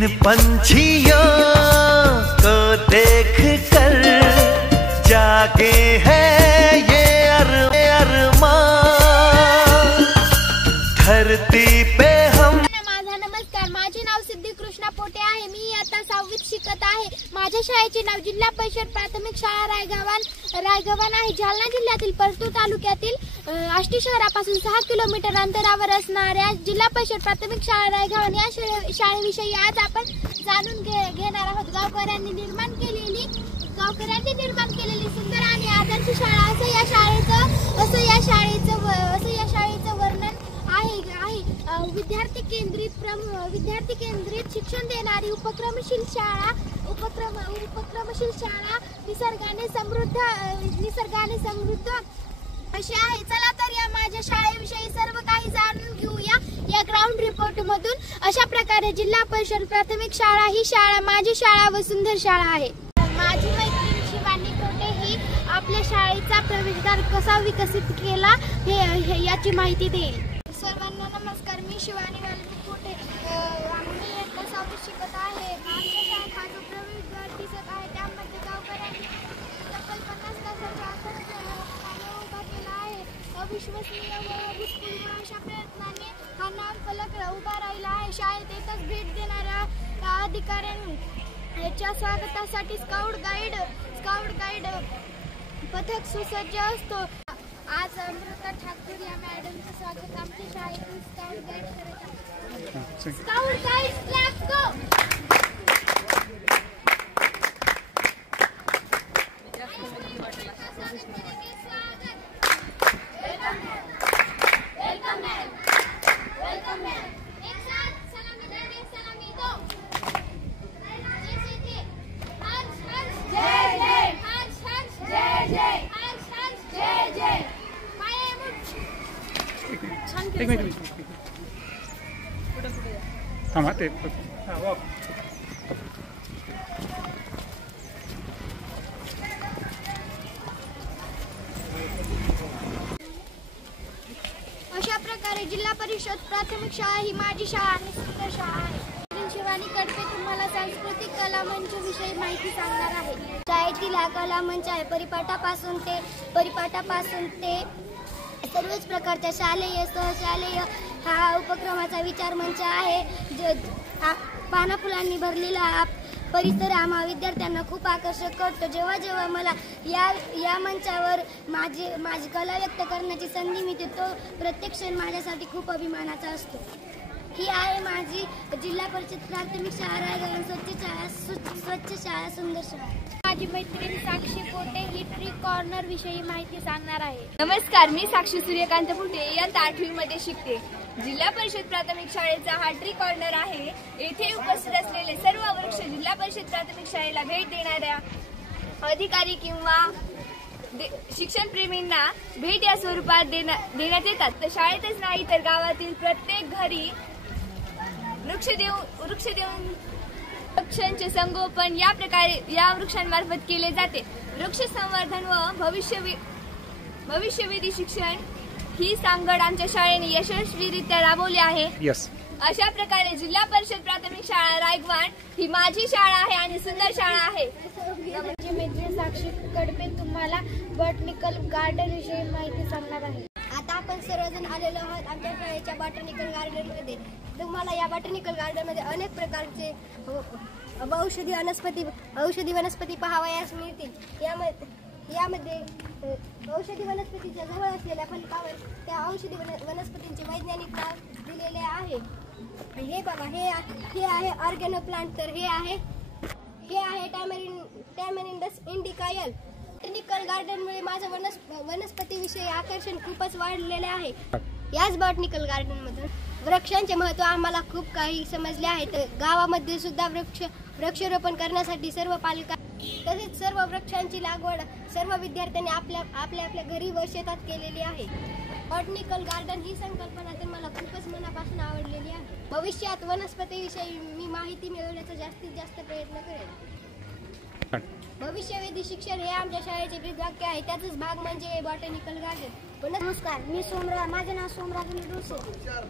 In पंछियों को देख कर जागे हैं ये अरमान धरती पे हम। माझा नमस्कार, माझे नाव सिद्धी कृष्णा पोटे आहे। मी आता 6वीत शिकत आहे। माझ्या शाळेचे नाव जिल्हा परिषद प्राथमिक शाळा रायगव्हाण आहे। जालना जिल्ह्यातील परतूर तालुक्यातील आष्टी शहरापासून 6 किलोमीटर अंतरावर असणाऱ्या जिल्हा परिषद प्राथमिक शाळा रायगव्हाण या शाळेविषयी आज आपण जाणून घेणार आहोत। गावकऱ्यांनी निर्माण केलेली सुंदर आणि आदर्श शाळा असं या शाळेचं वर्णन आहे। विद्यार्थी केंद्रित शिक्षण देणारी उपक्रमशील शाळा निसर्गाने समृद्ध अशी आहे। चला तर या माझ्या शाळेविषयी सर्व काही जाणून घेऊया या ग्राउंड रिपोर्ट मधून। अशा प्रकारे जिल्हा परिषद प्राथमिक शाळा ही शाळा माझी शाळा व सुंदर शाळा आहे। माझी मैत्रीण शिवानी कोटे ही आपल्या शाळेचा प्रवेशद्वार कसा विकसित केला हे याची माहिती देईल। सर्वांना नमस्कार, मी शिवानी कोटे। आम्ही इयत्ता 6वीत शिकत आहे। आमच्या शाळेत हा जो प्रवेशद्वार दिसत आहे त्यामध्ये गावकऱ्यांनी कल्पनाचा सर्व उभा केला आहे। अविश्वसनीय व अभूतपूर्व अशा प्रयत्नाने हा नाव फलक उभा राहिला आहे। शाळेत येताच भेट देणाऱ्या अधिकाऱ्यांच्या स्वागतासाठी स्काउट गाईड पथक सुसज्ज असतो। आज अमृता ठाकूर या मॅडमचं स्वागत आमच्या शाळेतून स्काउट गाईड करत आहे। स्काउट गाईड क्लॅप गो। अशा प्रकारे जिल्हा परिषद प्राथमिक शाळा ही माझी शाळा आणि सुंदर शाळा आहे। शिवानी कडपे तुम्हाला सांस्कृतिक कला मंच विषयी माहिती सांगणार आहे। शाळेतील हा कला मंच आहे। परिपाठापासून ते सर्वच प्रकारच्या शालेय सहशालेय हा उपक्रमाचा विचार मंच आहे। पाना फुलांनी भरलेला हा परिसर आम्हा विद्यार्थ्यांना खूप आकर्षक करतो। जेव्हा मला या मंचावर माझी कला व्यक्त करण्याची संधी मिळते तो प्रत्येक क्षण माझ्यासाठी खूप अभिमानाचा असतो। ही आहे माझी जिल्हा परिषद प्राथमिक शाळा रायगव्हाण स्वच्छ शाळा सुंदर शाळा। माझी मैत्रीण साक्षी पोटे ही ट्री कॉर्नर विषयी माहिती सांगणार आहे। नमस्कार, मी साक्षी सूर्यकांत पोटे इयत्ता 8वी मध्ये शिकते। जिल्हा परिषद प्राथमिक शाळेचा हा ट्री कॉर्नर आहे। येथे उपस्थित असलेले सर्व वृक्ष जिल्हा परिषद प्राथमिक शाळेला भेट देणाऱ्या अधिकारी किंवा शिक्षण प्रेमींना भेट या स्वरूपात देण्यात येतात। तर शाळेतच नाही तर गावातील प्रत्येक घरी वृक्ष देऊन वृक्षांचे संगोपन या प्रकारे या वृक्षांमार्फत केले जाते। वृक्ष संवर्धन व भविष्यवेधी शिक्षण ही सांगड आमच्या शाळेने यशस्वीरित्या राबवली आहे। अशा प्रकारे जिल्हा परिषद प्राथमिक शाळा रायगव्हाण ही माझी शाळा आहे आणि सुंदर शाळा आहे। माझी मैत्रीण साक्षी कडपे तुम्हाला बॉटनिकल गार्डन विषयी माहिती सांगणार आहे। आता आपण सर्वजण आलेलो आहोत आमच्या शाळेच्या बॉटनिकल गार्डन मध्ये। तुम्हाला या बॉटनिकल गार्डन मध्ये अनेक प्रकारचे औषधी वनस्पती पाहावयास मिळतील। यामध्ये औषधी वनस्पतीच्या जवळ असलेल्या फलकावर त्या औषधी वनस्पतींचे वैज्ञानिक नाव दिलेले आहे। हे बघा, हे आहे ऑर्गॅनो प्लांट, तर हे आहे टॅमेरिंडस इंडिकायल। बॉटनिकल गार्डनमुळे माझं वनस्पतीविषयी आकर्षण खूपच वाढलेले आहे। याच बॉटनिकल गार्डन मधून वृक्षांचे महत्त्व आम्हाला खूप काही समजले आहे। गावामध्ये सुद्धा वृक्षारोपण करण्यासाठी सर्व तसेच सर्व वृक्षांची लागवड सर्व विद्यार्थ्यांनी आपल्या घरी व शेतात केलेली आहे। बॉटनिकल गार्डन ही संकल्पना तर मला खूपच मनापासून आवडलेली आहे। भविष्यात वनस्पतीविषयी मी माहिती मिळवण्याचा जास्तीत जास्त प्रयत्न करेन। भविष्यवेधी शिक्षण हे आमच्या शाळेचे ब्रीदवाक्य आहे। त्याचाच भाग म्हणजे बॉटनिकल गार्डन। नमस्कार, मी माझे नाव सोमराज डोसे.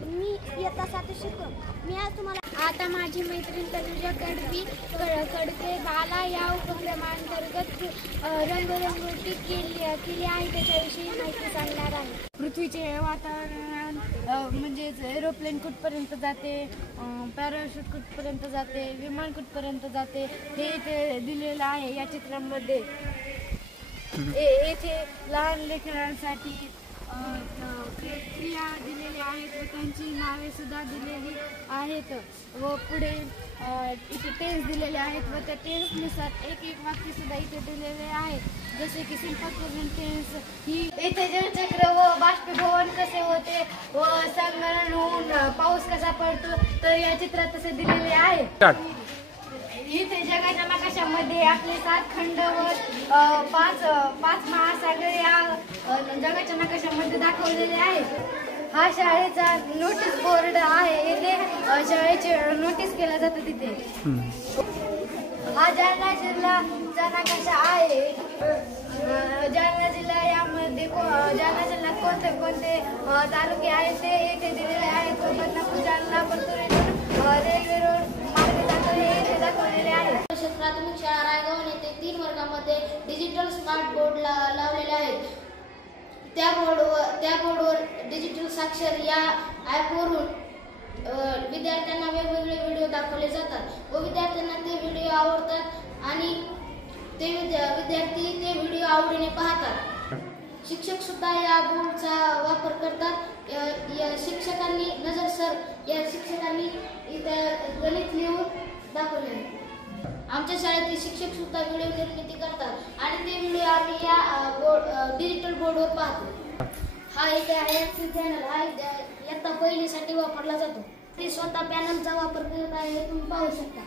मी इयत्ता 7वी शिकतो. मी आज तुम्हाला आता माझी मैत्रीण तनुजा कडके बाला या उपक्रमांतर्गत रंगरंगोटी केली आहे त्याच्याविषयी माहिती सांगणार आहे. पृथ्वीचे वातावरण म्हणजेच एरोप्लेन कुठपर्यंत जाते, पॅराशूट कुठपर्यंत जाते, विमान कुठपर्यंत जाते हे इथे दिलेलं आहे या चित्रांमध्ये. येथे लहान लेकरांसाठी क्रिया दिलेल्या आहेत व त्यांची नावे सुद्धा दिलेली आहेत व पुढे इथे टेन्स दिलेले आहेत व त्या टेन्सनुसार एक वाक्य सुद्धा इथे दिलेले आहेत. जसे की सिंपल प्रेझेंट टेन्स ही येथे जलचक्र व बाष्पीभवन कसे होते व संगणन होऊन पाऊस कसा पडतो तर या चित्रात तसे दिलेले आहे. इथे जगाच्या नकाशामध्ये आपले 7 खंड व 5 महासागर या जगाच्या नकाशामध्ये दाखवलेले आहेत. हा शाळेचा नोटीस बोर्ड आहे. येथे शाळेचे नोटीस केला जातं तिथे. हा जालना जिल्ह्याचा नकाशा आहे. जालना जिल्हा यामध्ये जालना जिल्ह्यात कोणते कोणते तालुके आहेत ते येथे दिलेले आहेत. बदनापूर, जालना, परतूर रेल्वे रोड मार्गे जातो हे येथे दाखवलेले आहे. प्राथमिक शाळा रायगाव येथे 3 वर्गामध्ये डिजिटल स्मार्ट बोर्ड लावलेले आहेत. त्या बोर्डवर डिजिटल साक्षर या ॲपवरून विद्यार्थ्यांना वेगवेगळे व्हिडिओ दाखवले जातात व विद्यार्थ्यांना ते व्हिडिओ आवडतात आणि ते विद्यार्थी ते व्हिडिओ आवडीने पाहतात. शिक्षक सुद्धा या बोर्डचा वापर करतात. या शिक्षकांनी इथं गणित लिहून दाखवले. आमच्या शाळेतील शिक्षक सुद्धा व्हिडिओ निर्मिती करतात आणि ते व्हिडिओ आम्ही या डिजिटल बोर्डवर पाहतो. हा एक चॅनल हा इयत्ता 1ली साठी वापरला जातो. ते स्वतः पॅनलचा वापर करत आहे हे तुम्ही पाहू शकता.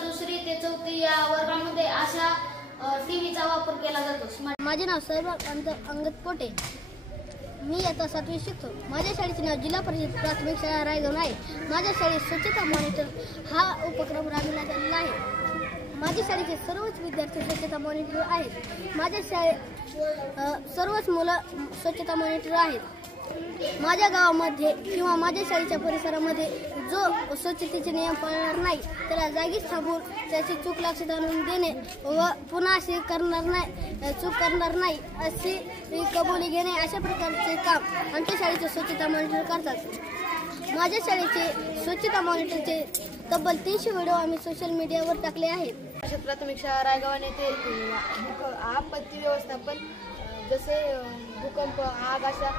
दुसरी ते 4थी या वर्गामध्ये अशा टीव्हीचा वापर केला जातो. माझे नाव सहभाग अंगद पोटे. मी आता 7वी शिकतो. माझ्या शाळेचे नाव जिल्हा परिषद प्राथमिक शाळा रायगाव आहे. माझ्या शाळेत स्वच्छता मॉनिटर हा उपक्रम राबविण्यात आलेला आहे. माझ्या शाळेचे सर्वच विद्यार्थी स्वच्छता मॉनिटर आहेत. माझ्या शाळेत सर्वच मुलं स्वच्छता मॉनिटर आहेत. माझ्या गावामध्ये किंवा माझ्या शाळेच्या परिसरामध्ये जो स्वच्छतेचे नियम पाळणार नाही त्याला जागीच थांबवून त्याची चूक लक्षात आणून देणे व पुन्हा असे चूक करणार नाही अशी कबुली घेणे अशा प्रकारचे काम आमच्या शाळेचे स्वच्छता मॉनिटर करतात. माझ्या शाळेचे स्वच्छता मॉनिटरचे तब्बल 300 व्हिडिओ आम्ही सोशल मीडियावर टाकले आहेत. प्राथमिक शाळा रायगाव येथे आपत्ती व्यवस्थापन जसे भूकंप, आग अशा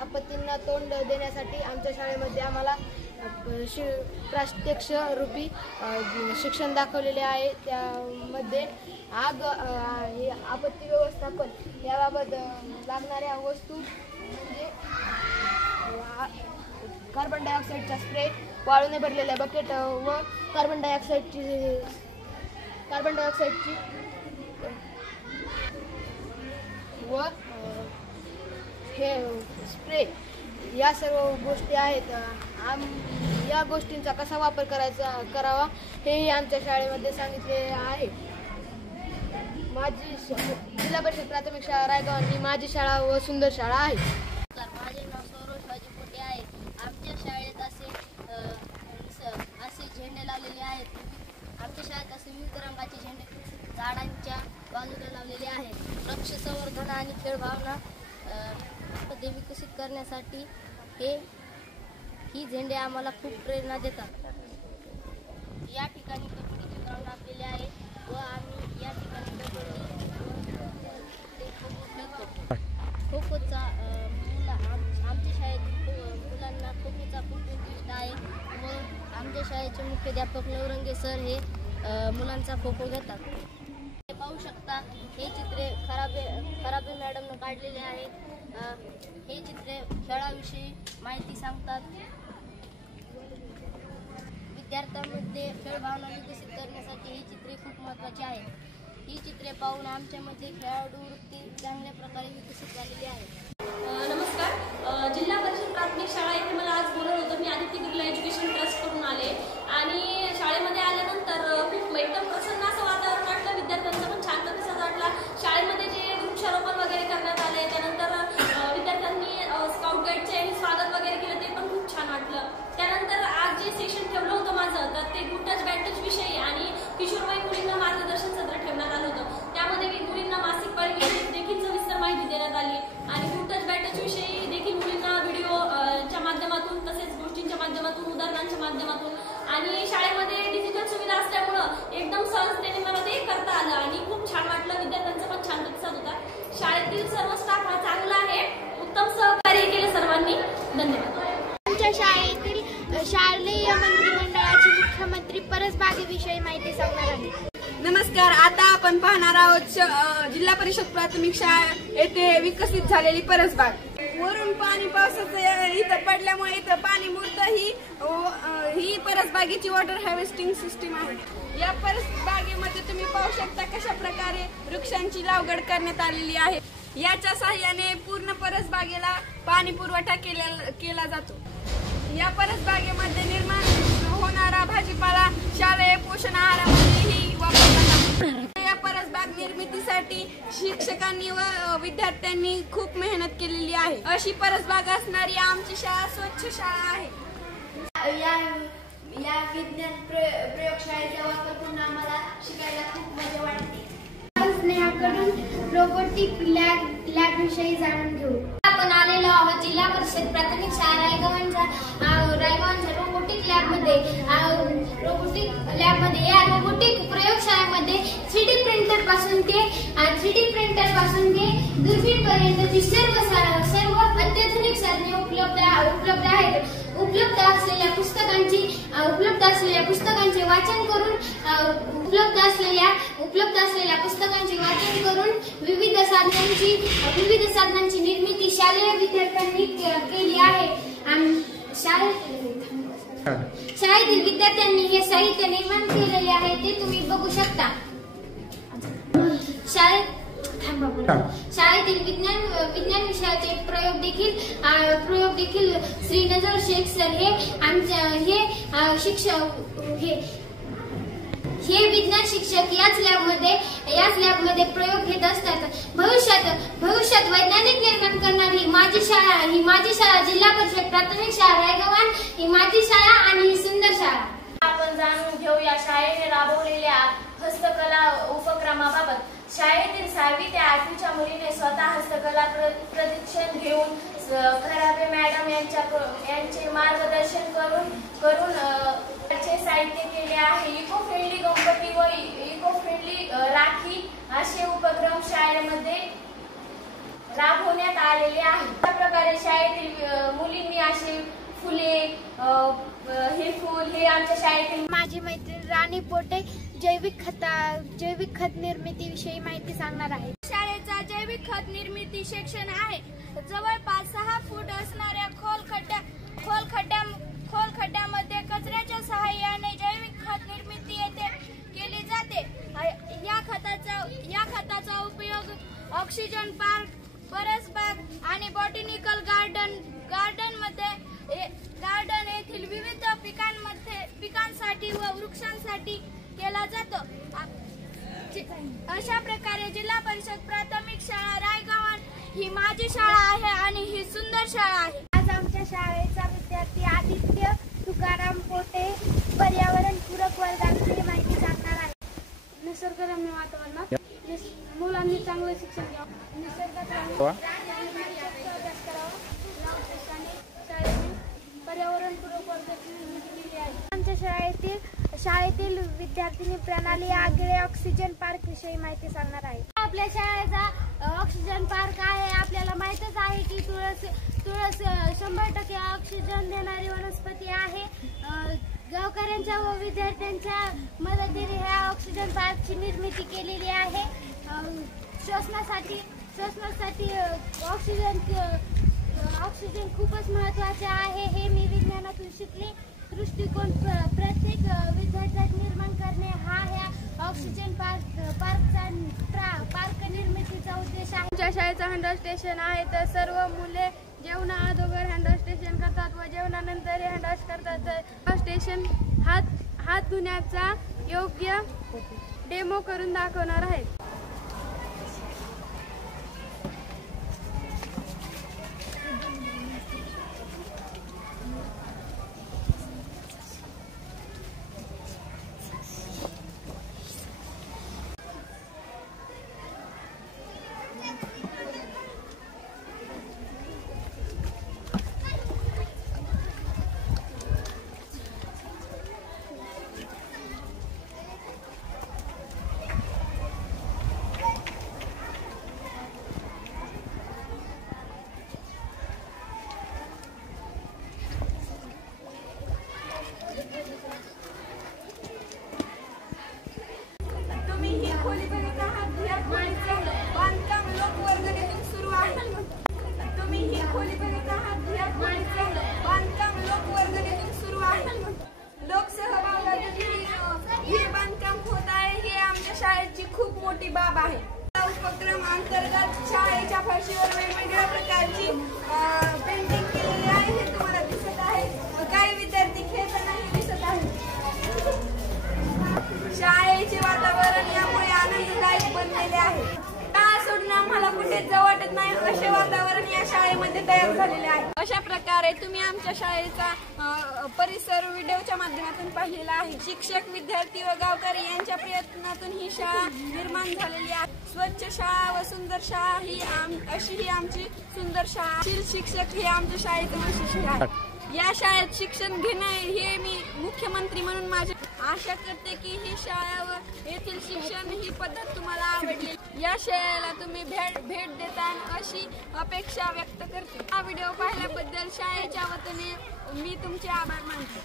आपत्तींना तोंड देण्यासाठी आमच्या शाळेमध्ये आम्हाला प्रत्यक्ष रूपी शिक्षण दाखवलेले आहे. त्यामध्ये आपत्ती व्यवस्थापन याबाबत लागणाऱ्या वस्तू म्हणजे कार्बन डायऑक्साईडचा स्प्रे, वाळूने भरलेल्या बकेट व कार्बन डायऑक्साईडची व हे स्प्रे या सर्व गोष्टी आहेत. या गोष्टींचा कसा वापर करावा हे आमच्या शाळेमध्ये सांगितले आहे. माझी जिल्हा परिषद प्राथमिक शाळा रायगाव ही माझी शाळा व सुंदर शाळा आहे. माझे नाव सौरभ शिवाजी पोटे आहे. आमच्या शाळेत असे झेंडे लावलेले आहेत. आमच्या शाळेत असे विविध रंगाचे झेंडे झाडांच्या बाजूला लावलेले आहेत. वृक्ष संवर्धन आणि खेळ भावना मध्ये विकसित करण्यासाठी ही झेंडे आम्हाला खूप प्रेरणा देतात. या ठिकाणी कबड्डीचे ग्राउंड आपलेले आहे व आम्ही या ठिकाणी खो खोचा आमच्या शाळेत मुलांना खो खोचा खूप इंटरेस्ट आहे व आमच्या शाळेचे मुख्याध्यापक नवरंगे सर हे मुलांचा खो खो घेतात. पाहू शकता हे चित्रे खराबे मॅडमने काढलेले आहे. हे चित्रे खेळाविषयी माहिती सांगतात. विद्यार्थ्यांमध्ये खेळ भावना विकसित करण्यासाठी ही चित्रे खूप महत्त्वाची आहेत. ही चित्रे पाहून आमच्यामध्ये खेळाडू वृत्ती चांगल्या प्रकारे विकसित झालेली आहे. नमस्कार. जिल्हा परिषद प्राथमिक शाळा इथे मला आज बोलवलं होतं. मी आदित्य बिर्ला एज्युकेशन ट्रस्ट करून आले आणि शाळेमध्ये आल्यानंतर खूप एकदम प्रसन्न असं वातावरण वाटलं. विद्यार्थ्यांचा पण छान प्रतिसाद वाटला. शाळेमध्ये जे वृक्षारोपण वगैरे करण्यात आले, त्यानंतर विद्यार्थ्यांनी स्काउट गाईडचे स्वागत वगैरे केलं, ते पण खूप छान वाटलं. त्यानंतर आज जे सेशन ठेवलं होतं माझं, तर ते गुड टच बॅड टच विषयी आणि किशोरवयीन मुलींना मार्गदर्शन सत्र ठेवण्यात आलं होतं. त्यामध्ये मुलींना मासिक पाळीविषयी देखील सविस्तर माहिती देण्यात आली आणि गुड टच बॅड टच विषयी देखील मुलींना व्हिडिओच्या माध्यमातून, तसेच गोष्टींच्या माध्यमातून, उदाहरणांच्या माध्यमातून आणि शाळेमध्ये डिजिटल सुविधा असल्यामुळं एकदम सहजतेने मला ते करता आलं आणि खूप छान वाटलं. विद्यार्थ्यांचा पण छान प्रतिसाद होता. शाळेतील सर्व स्टाफ हा चांगला आहे. उत्तम सहकार्य केलं सर्वांनी. धन्यवाद. आमच्या शाळेतील शालेय मंत्रिमंडळाची मुख्यमंत्री परसबागेविषयी माहिती सांगणार आहे. नमस्कार. आता आपण पाहणार आहोत जिल्हा परिषद प्राथमिक शाळा येथे विकसित झालेली परसबाग. वरून पाणी पावसाचं इथं पडल्यामुळे इथं पाणी मुरतं. ही परसबागेची वॉटर हार्वेस्टिंग सिस्टीम आहे. या परसबागेमध्ये तुम्ही पाहू शकता कशा प्रकारे वृक्षांची लागवड करण्यात आलेली आहे. याच्या साहाय्याने पूर्ण परसबागेला पाणी पुरवठा केला जातो. या परसबागेमध्ये निर्माण होणारा भाजीपाला शालेय पोषण आहारामध्येही वापरला जातो. या परसबाग निर्मितीसाठी शिक्षकांनी व विद्यार्थ्यांनी खूप मेहनत केलेली आहे. अशी परसबाग असणारी आमची शाळा स्वच्छ शाळा आहे. या विज्ञान प्रयोगशाळेचा वापर करून आम्हाला शिकायला खूप मजा वाटते. स्नेहाकडून रोबोटिक लॅब विषयी जाणून घेऊ. आपण आलेलो आहोत जिल्हा परिषद प्राथमिक शाळा रायगावांच्या रोबोटिक लॅबमध्ये. या रोबोटिक प्रयोगशाळेमध्ये 3D प्रिंटर पासून ते दूरबीन पर्यंतची सर्व अत्याधुनिक साधने उपलब्ध आहेत. उपलब्ध असलेल्या पुस्तकांचे वाचन करून विविध साधनांची निर्मिती शालेय विद्यार्थ्यांनी केली आहे. शाळेतील विद्यार्थ्यांनी हे साहित्य निर्माण केलेले आहे, ते तुम्ही बघू शकता. शाळेतील विज्ञान विषयाचे प्रयोग देखील श्री नजर शेख सर हे विज्ञान शिक्षक याच लॅबमध्ये प्रयोग घेत असतात. भविष्यात वैज्ञानिक निर्माण करणारी ही माझी शाळा जिल्हा परिषद प्राथमिक शाळा रायगावान ही माझी शाळा आणि ही सुंदर शाळा. आपण जाणून घेऊया शाळेने राबवलेल्या हस्तकला उपक्रमाबाबत. शाळेतील 6वी ते 8वीच्या मुलीने स्वतः हस्तकला प्रशिक्षण घेऊन खराबे मॅडम यांचे मार्गदर्शन करून साहित्य केले आहे. इको फ्रेंडली गणपती व इको फ्रेंडली राखी असे उपक्रम शाळेमध्ये राबवण्यात आलेले आहेत. अशा प्रकारे शाळेतील मुलींनी असे फुले, हे फुल हे आमच्या शाळेतील. माझी मैत्रीण राणी पोटे जैविक खत निर्मिती विषयी माहिती सांगणार आहे. शाळेचा जैविक खत निर्मिती सेक्शन आहे. जवळपास 6 फूट असणाऱ्या खोल खड्ड्यामध्ये कचऱ्याच्या सहाय्याने जैविक खत निर्मिती येथे केली जाते. या खताचा उपयोग ऑक्सिजन पार्क, परसबाग आणि बॉटॅनिकल गार्डन येथील विविध पिकांसाठी व वृक्षांसाठी केला जातो. अशा प्रकारे जिल्हा परिषद प्राथमिक शाळा रायगावान ही माझी शाळा आहे आणि ही सुंदर शाळा आहे. आज आमच्या शाळेचा विद्यार्थी आदित्य तुकाराम पोटे पर्यावरण पूरक वर्गाची माहिती सांगणार आहे. निसर्गरम्य वातावरणात मुलांनी चांगले शिक्षण घ्यावं, पर्यावरण पूरक वर्गाची निर्मिती केली आहे. आमच्या शाळेतील विद्यार्थिनी प्रणाली आगळे ऑक्सिजन पार्क विषयी माहिती सांगणार आहे. आपल्या शाळेचा ऑक्सिजन पार्क आहे. आपल्याला माहितच आहे की तुळस 100% ऑक्सिजन देणारी वनस्पती आहे. गावकऱ्यांच्या व विद्यार्थ्यांच्या मदतीने ह्या ऑक्सिजन पार्कची निर्मिती केलेली आहे. श्वसनासाठी ऑक्सिजन खूपच महत्त्वाचे आहे. हे मी विज्ञानातून शिकले. दृष्टिकोन प्रत्येक विद्यार्थ्यात निर्माण करणे हा ह्या ऑक्सिजन पार्क निर्मितीचा उद्देश आहे. आमच्या शाळेचं हँडवॉश स्टेशन आहे, तर सर्व मुले जेवणा अगोदर हँडवॉश स्टेशन करतात व जेवणानंतर हँडवॉश करतात. हँडवॉश स्टेशन हात धुण्याचा योग्य डेमो करून दाखवणार आहेत. तुम्ही ही खोली बघत आहात. या खोलीचे बांधकाम लोकवर्गणीतून सुरू आहे. तुम्ही ही खोली बघत आहात. या खोलीचे बांधकाम लोकवर्गणीतून सुरू आहे. लोकसहभागातून हे बांधकाम होत आहे. हे आमच्या शाळेची खूप मोठी बाब आहे. या उपक्रम अंतर्गत शाळेच्या फरशीवर वेगवेगळ्या प्रकारची पेंटिंग केलेली आहे. हे तुम्हाला दिसत आहे. काही विद्यार्थी खेळतानाही दिसत आहेत. शाळेचे वातावरण यामुळे आनंददायक बनलेले आहे. शाळा सोडून आम्हाला कुठेच जाऊ वाटत नाही असे वातावरण या शाळेमध्ये तयार झालेले आहे. अशा प्रकारे तुम्ही आमच्या शाळेचा परिसर व्हिडिओच्या माध्यमातून पाहिलेला आहे. शिक्षक, विद्यार्थी व गावकरी यांच्या प्रयत्नातून ही शाळा निर्माण झालेली आहे. स्वच्छ शाळा व सुंदर शाळा अशी ही आमची सुंदर शाळा. शिक्षक हे आमच्या शाळेचे वैशिष्ट्य आहे. या शाळेत शिक्षण घेणे हे मी मुख्यमंत्री म्हणून माझी आशा करते की ही शाळा व येथील शिक्षण ही पद्धत तुम्हाला आवडली. या शाळेला तुम्ही भेट देता अशी अपेक्षा व्यक्त करते. हा व्हिडिओ पाहिल्याबद्दल शाळेच्या वतीने मी तुमचे आभार मानते.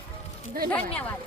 धन्यवाद.